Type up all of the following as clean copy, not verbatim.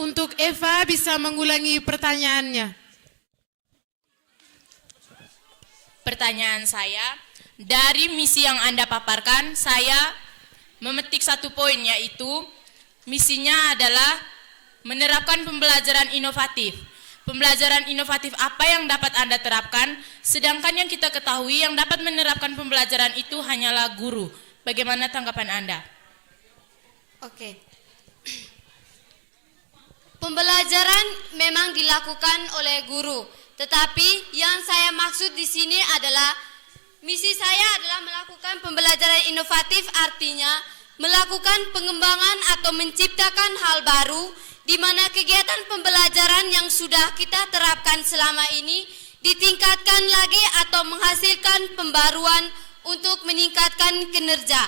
Untuk Eva bisa mengulangi pertanyaannya. Pertanyaan saya, dari misi yang Anda paparkan, saya memetik satu poin, yaitu misinya adalah menerapkan pembelajaran inovatif. Pembelajaran inovatif apa yang dapat Anda terapkan, sedangkan yang kita ketahui yang dapat menerapkan pembelajaran itu hanyalah guru. Bagaimana tanggapan Anda? Oke. Pembelajaran memang dilakukan oleh guru, tetapi yang saya maksud di sini adalah misi saya adalah melakukan pembelajaran inovatif, artinya melakukan pengembangan atau menciptakan hal baru di mana kegiatan pembelajaran yang sudah kita terapkan selama ini ditingkatkan lagi atau menghasilkan pembaruan untuk meningkatkan kinerja.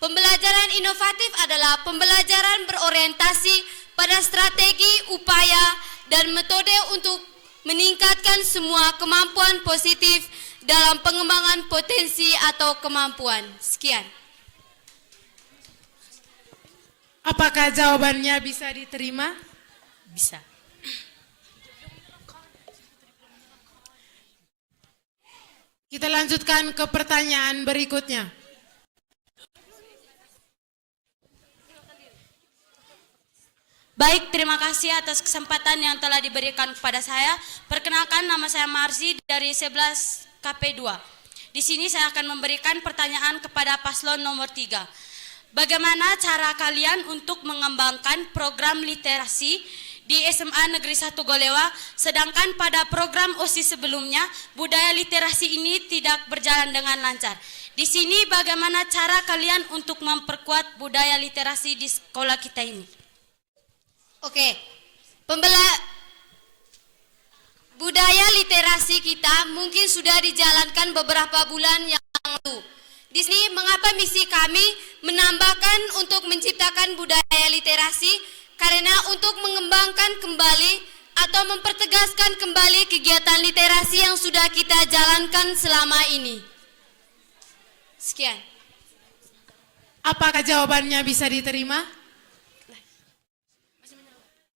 Pembelajaran inovatif adalah pembelajaran berorientasi pada strategi, upaya, dan metode untuk meningkatkan semua kemampuan positif dalam pengembangan potensi atau kemampuan. Sekian. Apakah jawabannya bisa diterima? Bisa. Kita lanjutkan ke pertanyaan berikutnya. Baik, terima kasih atas kesempatan yang telah diberikan kepada saya. Perkenalkan, nama saya Marzi dari 11 KP2. Di sini saya akan memberikan pertanyaan kepada paslon nomor 3. Bagaimana cara kalian untuk mengembangkan program literasi di SMA Negeri 1 Golewa, sedangkan pada program OSIS sebelumnya, budaya literasi ini tidak berjalan dengan lancar. Di sini bagaimana cara kalian untuk memperkuat budaya literasi di sekolah kita ini? Oke, budaya literasi kita mungkin sudah dijalankan beberapa bulan yang lalu. Di sini mengapa misi kami menambahkan untuk menciptakan budaya literasi, karena untuk mengembangkan kembali atau mempertegaskan kembali kegiatan literasi yang sudah kita jalankan selama ini. Sekian. Apakah jawabannya bisa diterima?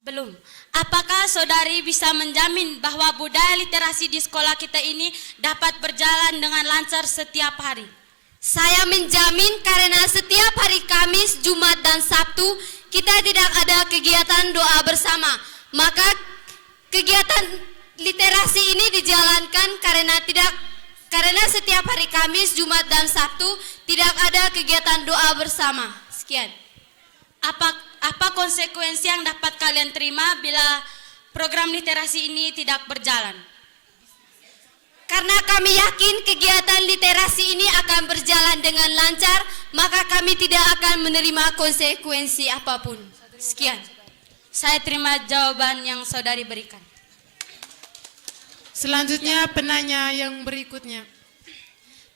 Belum. Apakah saudari bisa menjamin bahwa budaya literasi di sekolah kita ini dapat berjalan dengan lancar setiap hari? Saya menjamin karena setiap hari Kamis, Jumat, dan Sabtu kita tidak ada kegiatan doa bersama. Maka kegiatan literasi ini dijalankan karena setiap hari Kamis, Jumat, dan Sabtu tidak ada kegiatan doa bersama. Sekian. Apa konsekuensi yang dapat kalian terima bila program literasi ini tidak berjalan? Karena kami yakin kegiatan literasi ini akan berjalan dengan lancar, maka kami tidak akan menerima konsekuensi apapun. Sekian. Saya terima jawaban yang saudari berikan. Selanjutnya penanya yang berikutnya.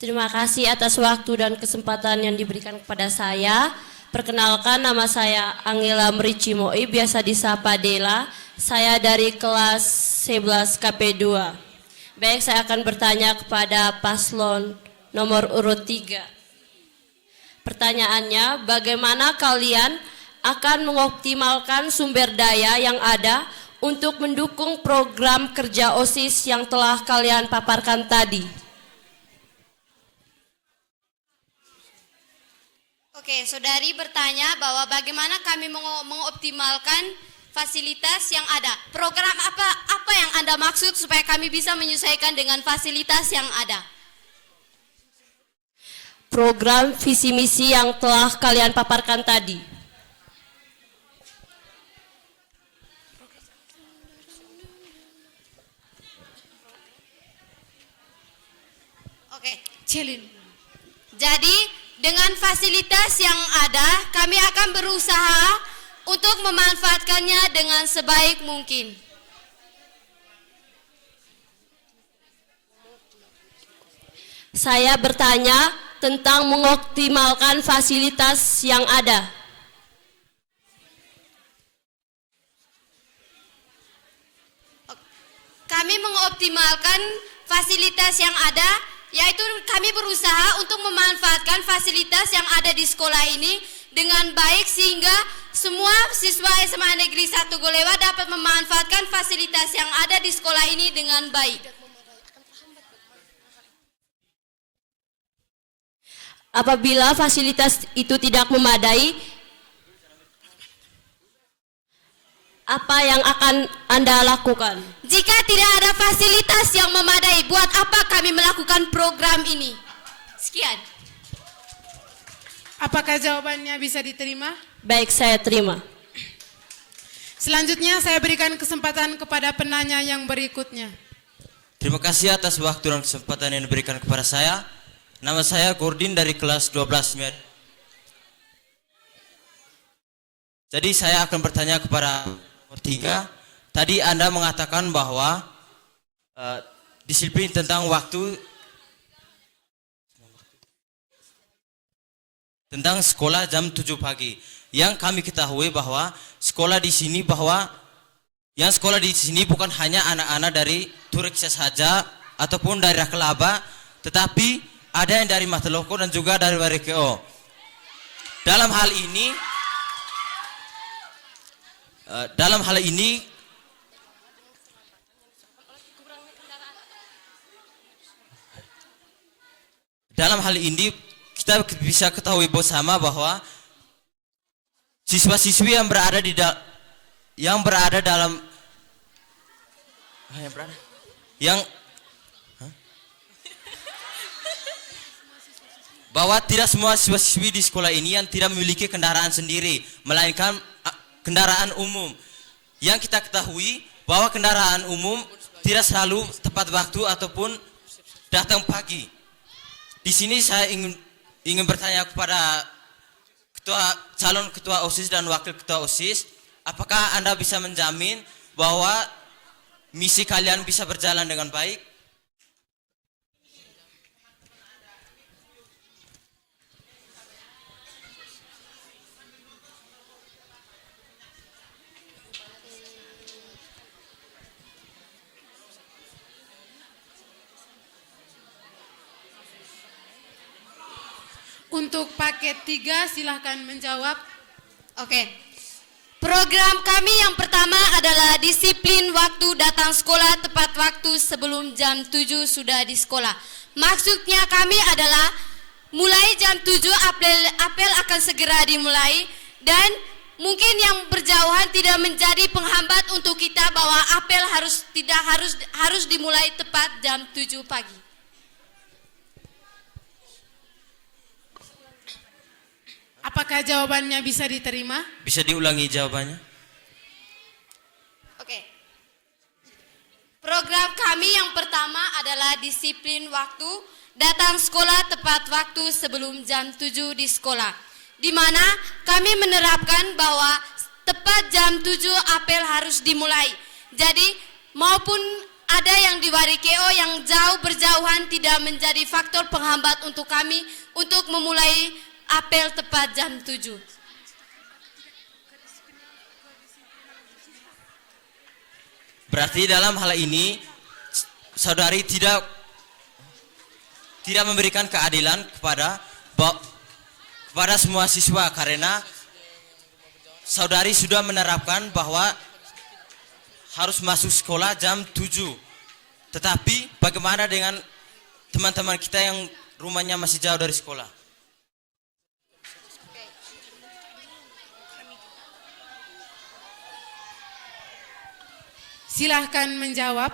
Terima kasih atas waktu dan kesempatan yang diberikan kepada saya. Perkenalkan, nama saya Angela Mericimoi, biasa disapa Dela. Saya dari kelas 11 KP2. Baik, saya akan bertanya kepada paslon nomor urut 3. Pertanyaannya, bagaimana kalian akan mengoptimalkan sumber daya yang ada untuk mendukung program kerja OSIS yang telah kalian paparkan tadi? Oke, saudari bertanya bahwa bagaimana kami mengoptimalkan fasilitas yang ada. Program apa yang Anda maksud supaya kami bisa menyesuaikan dengan fasilitas yang ada? Program visi misi yang telah kalian paparkan tadi. Oke, jadi dengan fasilitas yang ada, kami akan berusaha untuk memanfaatkannya dengan sebaik mungkin. Saya bertanya tentang mengoptimalkan fasilitas yang ada. Kami mengoptimalkan fasilitas yang ada, yaitu kami berusaha untuk memanfaatkan fasilitas yang ada di sekolah ini dengan baik sehingga semua siswa SMA Negeri 1 Golewa dapat memanfaatkan fasilitas yang ada di sekolah ini dengan baik. Apabila fasilitas itu tidak memadai, apa yang akan Anda lakukan? Jika tidak ada fasilitas yang memadai, buat apa kami melakukan program ini? Sekian. Apakah jawabannya bisa diterima? Baik, saya terima. Selanjutnya saya berikan kesempatan kepada penanya yang berikutnya. Terima kasih atas waktu dan kesempatan yang diberikan kepada saya. Nama saya Gordin dari kelas 12 Med. Jadi saya akan bertanya kepada nomor 3. Tadi Anda mengatakan bahwa disiplin tentang waktu, tentang sekolah jam 7 pagi. Yang kami ketahui bahwa sekolah di sini bukan hanya anak-anak dari Turiksa saja ataupun dari Rakalaba, tetapi ada yang dari Mataloko dan juga dari Warikeo. Dalam hal ini kita bisa ketahui bersama bahwa siswa-siswi bahwa tidak semua siswa-siswi di sekolah ini yang tidak memiliki kendaraan sendiri, melainkan kendaraan umum. Yang kita ketahui bahwa kendaraan umum tidak selalu tepat waktu ataupun datang pagi. Di sini saya ingin bertanya kepada calon ketua OSIS dan wakil ketua OSIS, apakah Anda bisa menjamin bahwa misi kalian bisa berjalan dengan baik? Untuk paket 3 silahkan menjawab. Oke. Program kami yang pertama adalah disiplin waktu datang sekolah tepat waktu sebelum jam 7 sudah di sekolah. Maksudnya kami adalah mulai jam 7 apel akan segera dimulai, dan mungkin yang berjauhan tidak menjadi penghambat untuk kita bahwa apel harus dimulai tepat jam 7 pagi. Apakah jawabannya bisa diterima? Bisa diulangi jawabannya? Oke. Program kami yang pertama adalah disiplin waktu datang sekolah tepat waktu sebelum jam 7 di sekolah, di mana kami menerapkan bahwa tepat jam 7 apel harus dimulai. Jadi maupun ada yang di Warikeo yang jauh berjauhan tidak menjadi faktor penghambat untuk kami untuk memulai apel tepat jam 7. Berarti dalam hal ini saudari tidak memberikan keadilan kepada semua siswa, karena saudari sudah menerapkan bahwa harus masuk sekolah jam 7. Tetapi bagaimana dengan teman-teman kita yang rumahnya masih jauh dari sekolah? Silahkan menjawab.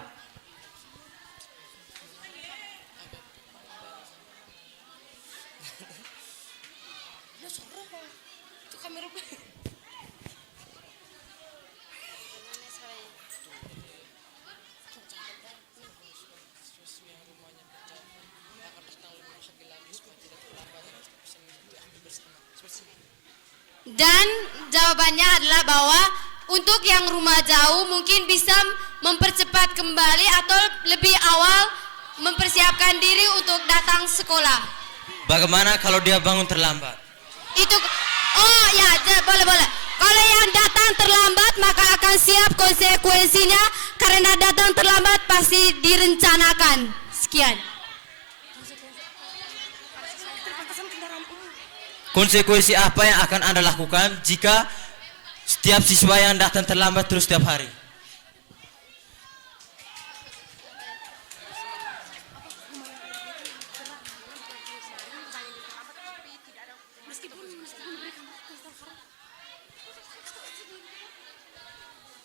Dan jawabannya adalah bahwa untuk yang rumah jauh mungkin bisa mempercepat kembali atau lebih awal mempersiapkan diri untuk datang sekolah. Bagaimana kalau dia bangun terlambat? Itu, oh ya, boleh. Kalau yang datang terlambat maka akan siap konsekuensinya, karena datang terlambat pasti direncanakan. Sekian. Konsekuensi apa yang akan Anda lakukan jika setiap siswa yang datang terlambat terus setiap hari.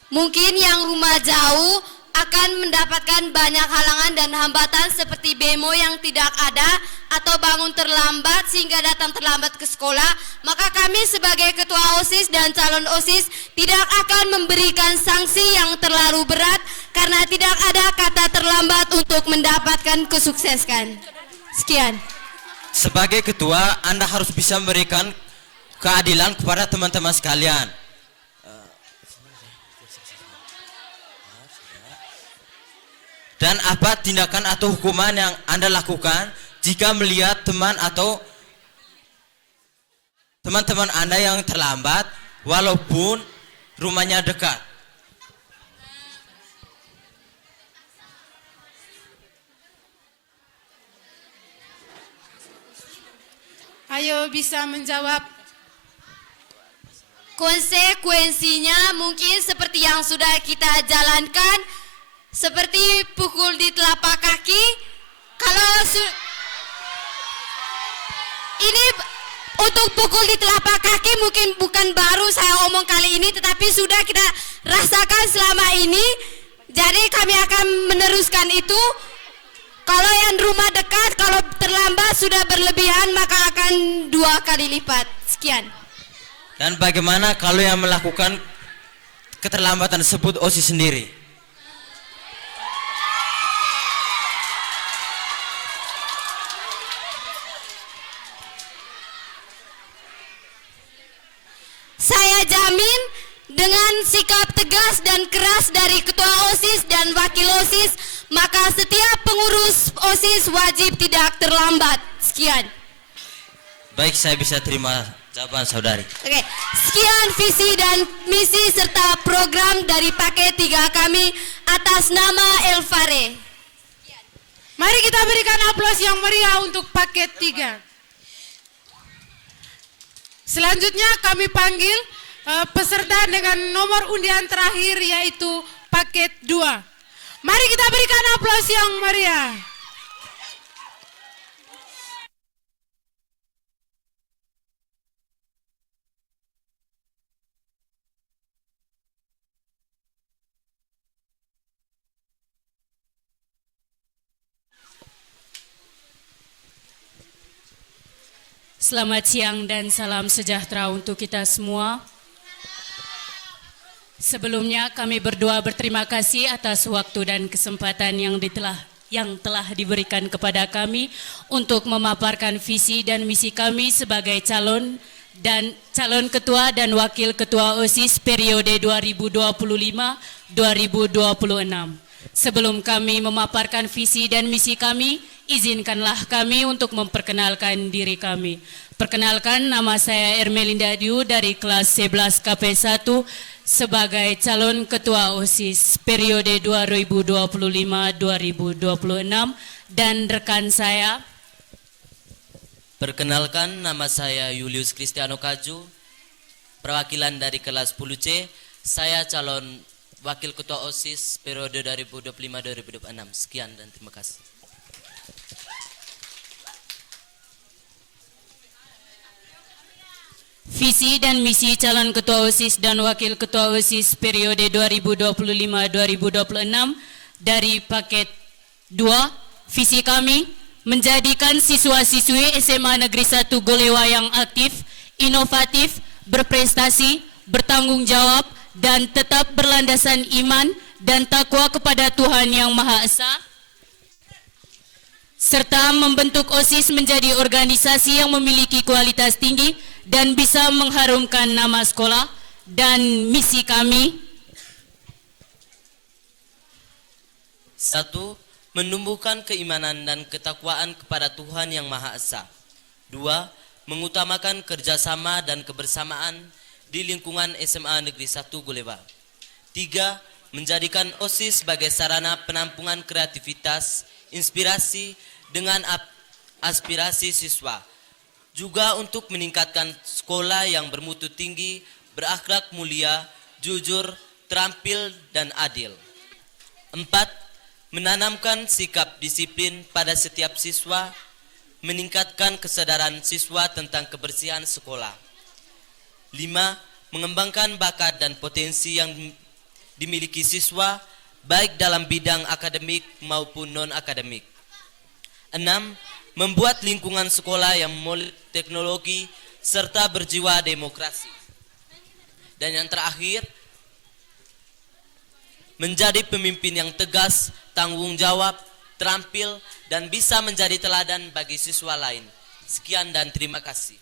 Mungkin yang rumah jauh akan mendapatkan banyak halangan dan hambatan seperti bemo yang tidak ada atau bangun terlambat sehingga datang terlambat ke sekolah. Maka kami sebagai ketua OSIS dan calon OSIS tidak akan memberikan sanksi yang terlalu berat karena tidak ada kata terlambat untuk mendapatkan kesuksesan. Sekian. Sebagai ketua, Anda harus bisa memberikan keadilan kepada teman-teman sekalian. Dan apa tindakan atau hukuman yang Anda lakukan jika melihat teman atau teman-teman Anda yang terlambat walaupun rumahnya dekat. Ayo bisa menjawab. Konsekuensinya mungkin seperti yang sudah kita jalankan, seperti pukul di telapak kaki. Kalau ini untuk pukul di telapak kaki mungkin bukan baru saya omong kali ini, tetapi sudah kita rasakan selama ini. Jadi kami akan meneruskan itu. Kalau yang rumah dekat, kalau terlambat sudah berlebihan maka akan 2 kali lipat. Sekian. Dan bagaimana kalau yang melakukan keterlambatan tersebut OSIS sendiri? Saya jamin dengan sikap tegas dan keras dari ketua OSIS dan wakil OSIS, maka setiap pengurus OSIS wajib tidak terlambat. Sekian. Baik, saya bisa terima jawaban saudari. Oke, sekian visi dan misi serta program dari paket 3 kami atas nama Elfare. Mari kita berikan aplaus yang meriah untuk paket 3. Selanjutnya kami panggil peserta dengan nomor undian terakhir yaitu paket 2. Mari kita berikan aplaus yang meriah. Selamat siang dan salam sejahtera untuk kita semua. Sebelumnya kami berdua berterima kasih atas waktu dan kesempatan yang telah diberikan kepada kami untuk memaparkan visi dan misi kami sebagai calon ketua dan wakil ketua OSIS periode 2025-2026. Sebelum kami memaparkan visi dan misi kami, izinkanlah kami untuk memperkenalkan diri kami. Perkenalkan, nama saya Ermelinda Diu dari kelas 11 KP1 sebagai calon ketua OSIS periode 2025-2026 dan rekan saya. Perkenalkan, nama saya Julius Cristiano Kaju, perwakilan dari kelas 10C. Saya calon wakil ketua OSIS periode 2025-2026. Sekian dan terima kasih. Visi dan misi calon ketua OSIS dan wakil ketua OSIS periode 2025-2026 dari paket 2. Visi kami menjadikan siswa-siswi SMA Negeri 1 Golewa yang aktif, inovatif, berprestasi, bertanggung jawab, dan tetap berlandasan iman dan takwa kepada Tuhan Yang Maha Esa, serta membentuk OSIS menjadi organisasi yang memiliki kualitas tinggi dan bisa mengharumkan nama sekolah. Dan misi kami: 1. Menumbuhkan keimanan dan ketakwaan kepada Tuhan Yang Maha Esa. 2. Mengutamakan kerjasama dan kebersamaan di lingkungan SMA Negeri 1 Golewa. 3. Menjadikan OSIS sebagai sarana penampungan kreativitas, inspirasi dengan aspirasi siswa. Juga untuk meningkatkan sekolah yang bermutu tinggi berakhlak mulia, jujur, terampil, dan adil. 4. Menanamkan sikap disiplin pada setiap siswa, meningkatkan kesadaran siswa tentang kebersihan sekolah. 5. Mengembangkan bakat dan potensi yang dimiliki siswa, baik dalam bidang akademik maupun non-akademik. 6. Membuat lingkungan sekolah yang melek teknologi serta berjiwa demokrasi. Dan yang terakhir, menjadi pemimpin yang tegas, tanggung jawab, terampil, dan bisa menjadi teladan bagi siswa lain. Sekian dan terima kasih.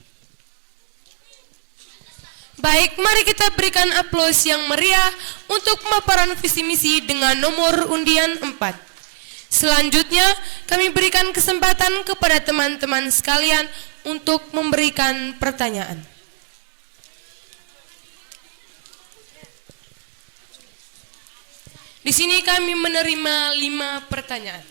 Baik, mari kita berikan aplaus yang meriah untuk pemaparan visi misi dengan nomor undian 4. Selanjutnya, kami berikan kesempatan kepada teman-teman sekalian untuk memberikan pertanyaan. Di sini kami menerima 5 pertanyaan.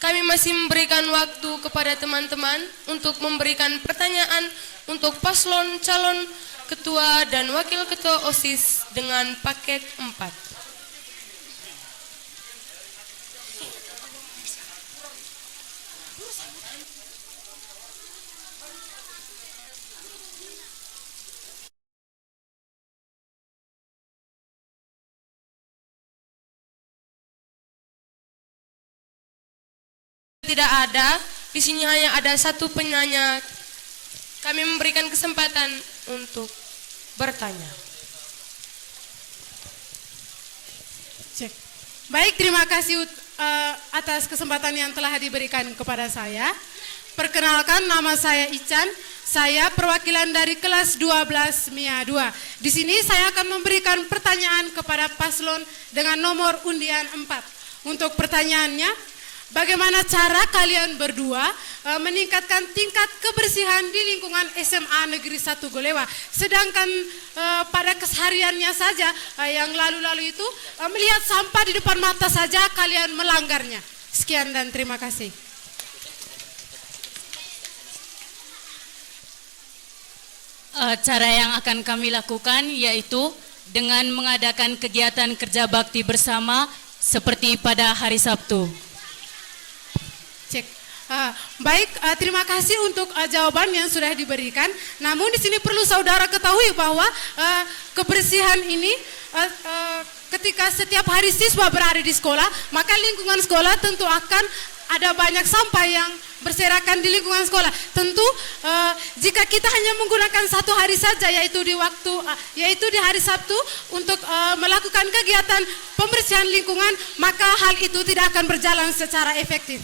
Kami masih memberikan waktu kepada teman-teman untuk memberikan pertanyaan untuk paslon calon ketua dan wakil ketua OSIS dengan paket 4. Tidak ada, di sini hanya ada satu penanya. Kami memberikan kesempatan untuk bertanya. Cek. Baik, terima kasih atas kesempatan yang telah diberikan kepada saya. Perkenalkan, nama saya Ican. Saya perwakilan dari kelas 12 MIA 2. Di sini saya akan memberikan pertanyaan kepada paslon dengan nomor undian 4. Untuk pertanyaannya, bagaimana cara kalian berdua meningkatkan tingkat kebersihan di lingkungan SMA Negeri 1 Golewa? Sedangkan pada kesehariannya saja yang lalu-lalu itu melihat sampah di depan mata saja kalian melanggarnya. Sekian dan terima kasih. Cara yang akan kami lakukan yaitu dengan mengadakan kegiatan kerja bakti bersama seperti pada hari Sabtu. Cek. Baik, terima kasih untuk jawaban yang sudah diberikan. Namun di sini perlu saudara ketahui bahwa kebersihan ini ketika setiap hari siswa berada di sekolah, maka lingkungan sekolah tentu akan ada banyak sampah yang berserakan di lingkungan sekolah. Tentu jika kita hanya menggunakan satu hari saja, yaitu di hari Sabtu untuk melakukan kegiatan pembersihan lingkungan, maka hal itu tidak akan berjalan secara efektif.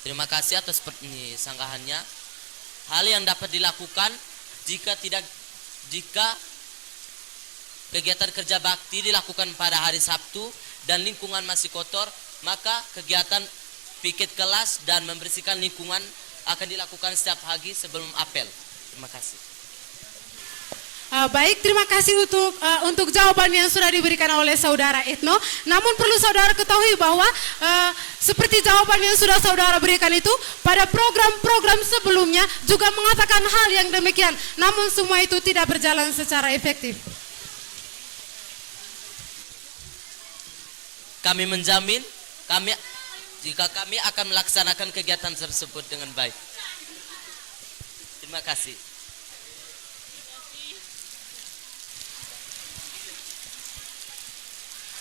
Terima kasih atas sanggahannya. Hal yang dapat dilakukan jika kegiatan kerja bakti dilakukan pada hari Sabtu dan lingkungan masih kotor, maka kegiatan piket kelas dan membersihkan lingkungan akan dilakukan setiap pagi sebelum apel. Terima kasih. Baik, terima kasih untuk jawaban yang sudah diberikan oleh saudara Etno. Namun perlu saudara ketahui bahwa seperti jawaban yang sudah saudara berikan itu, pada program-program sebelumnya juga mengatakan hal yang demikian. Namun semua itu tidak berjalan secara efektif. Kami menjamin jika kami akan melaksanakan kegiatan tersebut dengan baik. Terima kasih.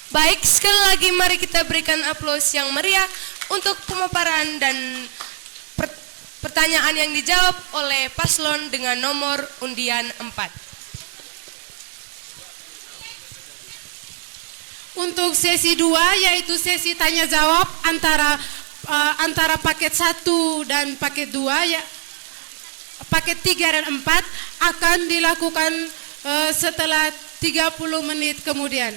Baik, sekali lagi mari kita berikan aplaus yang meriah untuk pemaparan dan pertanyaan yang dijawab oleh paslon dengan nomor undian 4. Untuk sesi 2 yaitu sesi tanya jawab antara paket 1 dan paket 2 ya. paket 3 dan 4 akan dilakukan setelah 30 menit kemudian.